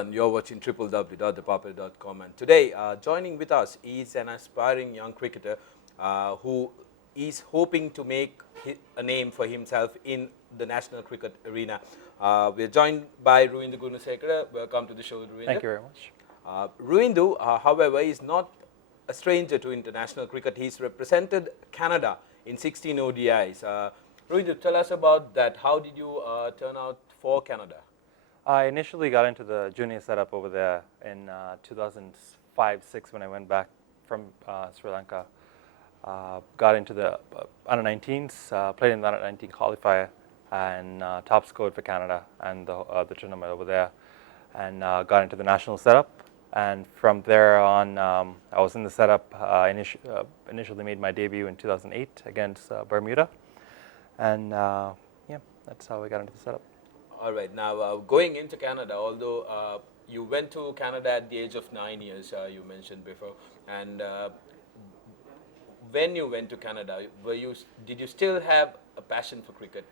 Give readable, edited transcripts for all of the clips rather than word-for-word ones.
everyone, you're watching www.thepapare.com, and today joining with us is an aspiring young cricketer who is hoping to make a name for himself in the national cricket arena. We're joined by Ruvindu Gunasekara. Welcome to the show, Ruvindu. Thank you very much. Ruvindu, however, is not a stranger to international cricket. He's represented Canada in 16 ODIs. Ruvindu, tell us about that. How did you turn out for Canada? I initially got into the junior setup over there in 2005-06 when I went back from Sri Lanka. Got into the under-19s, played in the under-19 qualifier, and top scored for Canada and the tournament over there, and got into the national setup. And from there on, I was in the setup. Initially made my debut in 2008 against Bermuda, and yeah, that's how I got into the setup. All right. Now, going into Canada, although you went to Canada at the age of 9 years, you mentioned before, and when you went to Canada, did you still have a passion for cricket?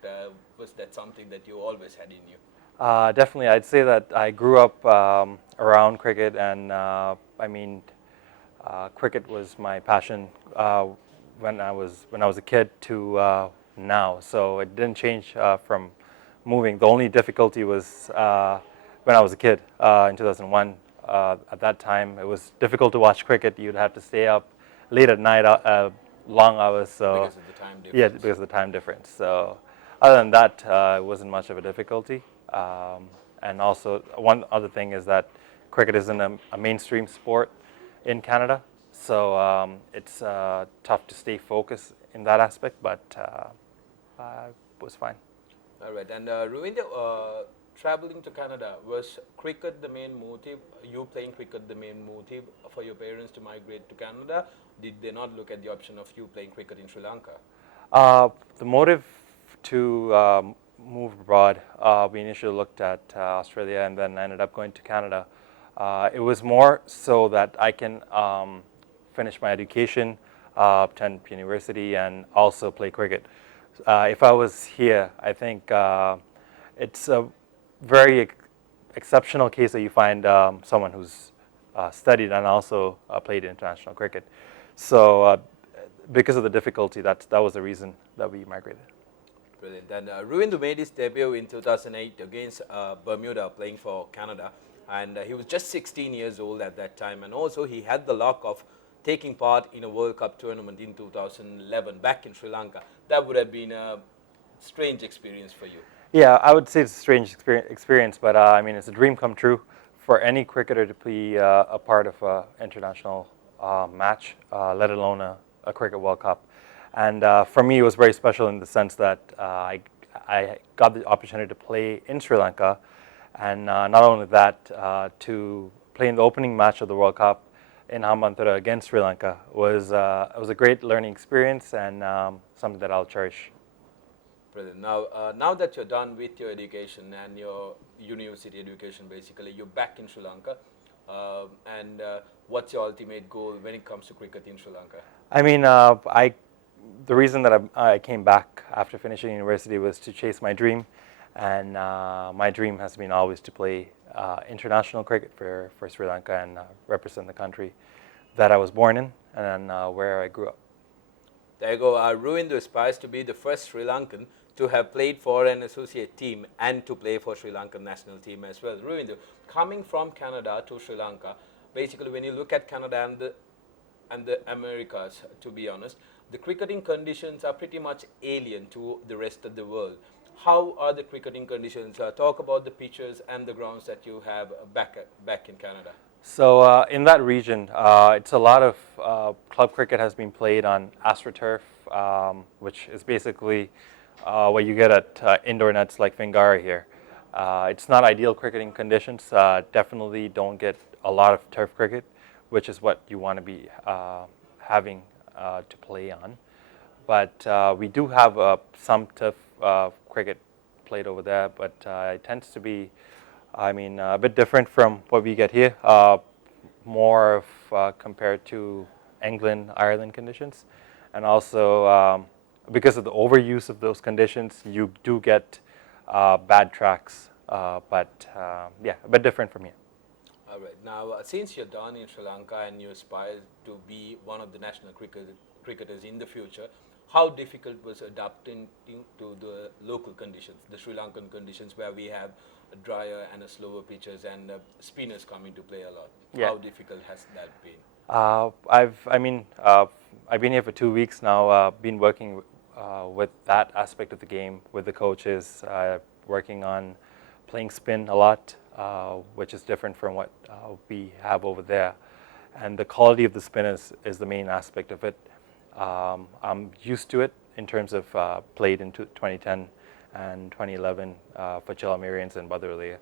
Was that something that you always had in you? Definitely, I'd say that I grew up around cricket, and cricket was my passion when I was a kid to now. So it didn't change from moving. The only difficulty was when I was a kid in 2001. At that time, it was difficult to watch cricket. You'd have to stay up late at night, long hours. So because of the time difference. Yeah, because of the time difference. So other than that, it wasn't much of a difficulty. And also, one other thing is that cricket isn't a mainstream sport in Canada, so it's tough to stay focused in that aspect. But it was fine. All right, and Ruvindu, traveling to Canada, was cricket the main motive? You playing cricket the main motive for your parents to migrate to Canada? Did they not look at the option of you playing cricket in Sri Lanka? The motive to move abroad, we initially looked at Australia, and then ended up going to Canada. It was more so that I can finish my education, attend university, and also play cricket. If I was here, I think it's a very exceptional case that you find someone who's studied and also played international cricket. So because of the difficulty, that was the reason that we migrated. Brilliant. And Ruvindu made his debut in 2008 against Bermuda, playing for Canada. And he was just 16 years old at that time. And also he had the luck of taking part in a World Cup tournament in 2011 back in Sri Lanka. That would have been a strange experience for you. Yeah, I would say it's a strange experience, but I mean, it's a dream come true for any cricketer to be a part of an international match, let alone a Cricket World Cup. And for me, it was very special in the sense that I got the opportunity to play in Sri Lanka, and not only that, to play in the opening match of the World Cup in Hambantota against Sri Lanka it was a great learning experience, and something that I'll cherish. Brilliant. Now that you're done with your education and your university education, basically, you're back in Sri Lanka. And what's your ultimate goal when it comes to cricket in Sri Lanka? I mean, the reason that I came back after finishing university was to chase my dream, and my dream has been always to play international cricket for Sri Lanka and represent the country that I was born in and where I grew up. There you go. Ruvindu aspires to be the first Sri Lankan to have played for an associate team and to play for Sri Lankan national team as well. Ruvindu, coming from Canada to Sri Lanka, basically when you look at Canada and the Americas, to be honest, the cricketing conditions are pretty much alien to the rest of the world. How are the cricketing conditions? Talk about the pitches and the grounds that you have back in Canada. So in that region, it's a lot of club cricket has been played on AstroTurf, which is basically what you get at indoor nets like Fingara here. It's not ideal cricketing conditions. Definitely don't get a lot of turf cricket, which is what you want to be having to play on. But we do have some turf cricket played over there, but it tends to be, I mean, a bit different from what we get here, more of compared to England, Ireland conditions. And also, because of the overuse of those conditions, you do get bad tracks, but yeah, a bit different from here. All right. Now, since you're done in Sri Lanka and you aspire to be one of the national cricketers in the future, how difficult was adapting to the local conditions, the Sri Lankan conditions, where we have a drier and a slower pitches and spinners coming to play a lot? Yeah. How difficult has that been? I've been here for 2 weeks now. Been working with that aspect of the game with the coaches, working on playing spin a lot, which is different from what we have over there. And the quality of the spin is the main aspect of it. I'm used to it in terms of played in 2010 and 2011 for Chilamerians and Baduraliya,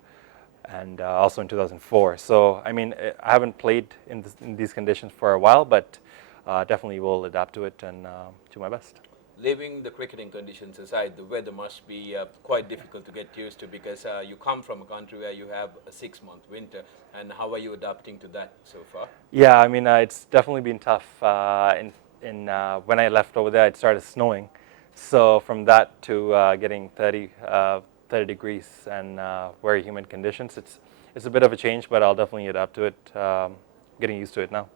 and also in 2004. So I mean, I haven't played in these conditions for a while, but definitely will adapt to it and do my best. Leaving the cricketing conditions aside, the weather must be quite difficult to get used to, because you come from a country where you have a 6-month winter. And how are you adapting to that so far? Yeah, I mean, it's definitely been tough. When I left over there, it started snowing. So from that to getting 30 degrees and very humid conditions, it's a bit of a change, but I'll definitely adapt to it. Getting used to it now.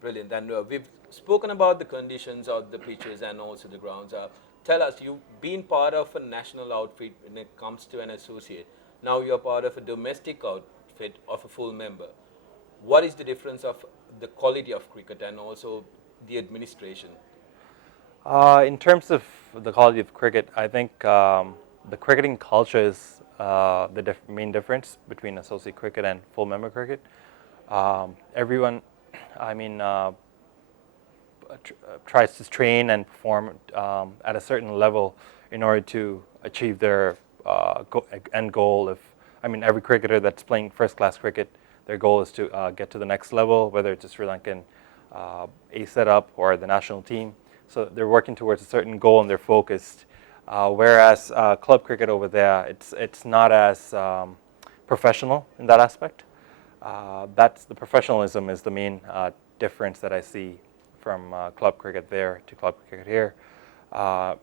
Brilliant. And we've spoken about the conditions of the pitches and also the grounds. Tell us, you've been part of a national outfit when it comes to an associate. Now you're part of a domestic outfit of a full member. What is the difference of the quality of cricket and also the administration? In terms of the quality of cricket, I think the cricketing culture is the main difference between associate cricket and full member cricket. Everyone, I mean, tries to train and perform at a certain level in order to achieve their end goal. Every cricketer that's playing first-class cricket, their goal is to get to the next level, whether it's a Sri Lankan A setup or the national team. So they're working towards a certain goal and they're focused. Whereas club cricket over there, it's not as professional in that aspect. That's the professionalism is the main difference that I see from club cricket there to club cricket here.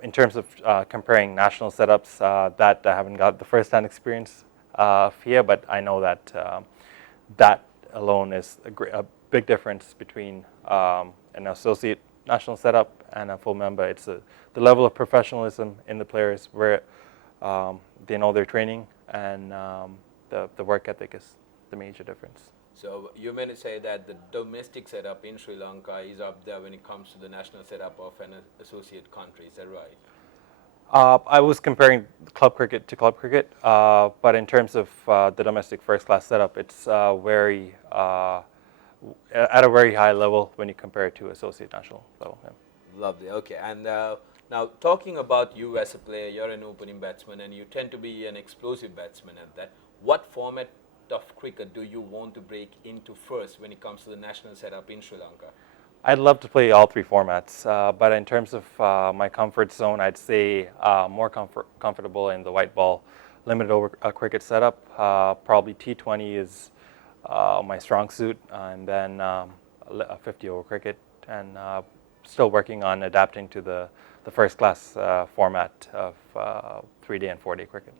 In terms of comparing national setups, that I haven't got the first-hand experience here, but I know that that alone is a big difference between an associate national setup and a full member. It's the level of professionalism in the players, where they know their training, and the work ethic is the major difference. So you meant to say that the domestic setup in Sri Lanka is up there when it comes to the national setup of an associate country, is that right? I was comparing club cricket to club cricket, but in terms of the domestic first-class setup, it's at a very high level when you compare it to associate national level. Yeah. Lovely. Okay. And now talking about you as a player, you're an opening batsman and you tend to be an explosive batsman at that. What format of cricket do you want to break into first when it comes to the national setup in Sri Lanka? I'd love to play all three formats, but in terms of my comfort zone, I'd say more comfortable in the white ball, limited over cricket setup. Probably T20 is my strong suit, and then a 50 over cricket, and still working on adapting to the first class format of 3-day and 4-day cricket.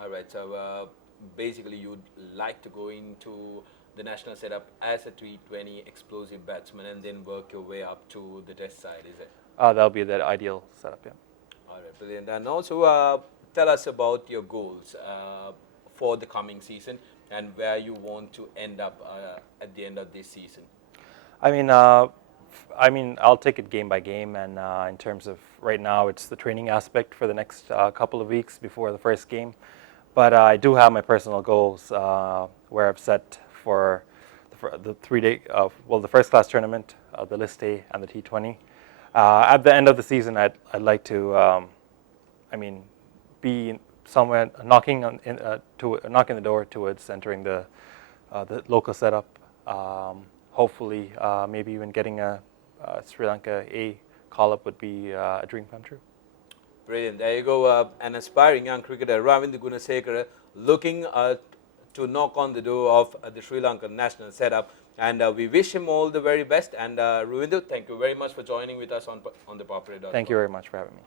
All right. So basically, you'd like to go into the national setup as a T20 explosive batsman and then work your way up to the test side, is it? That'll be the ideal setup, yeah. All right, brilliant. And also tell us about your goals for the coming season and where you want to end up at the end of this season. I mean, I'll take it game by game, and in terms of right now, it's the training aspect for the next couple of weeks before the first game. But I do have my personal goals where I've set for the 3-day, the first class tournament, the list A and the T20. At the end of the season, I'd like to, be somewhere knocking the door towards entering the local setup. Hopefully, maybe even getting a Sri Lanka A call-up would be a dream come true. Brilliant. There you go. An aspiring young cricketer, Ruvindu Gunasekara, looking to knock on the door of the Sri Lankan national setup. And we wish him all the very best. And Ruvindu, thank you very much for joining with us on ThePapare.com. Thank you very much for having me.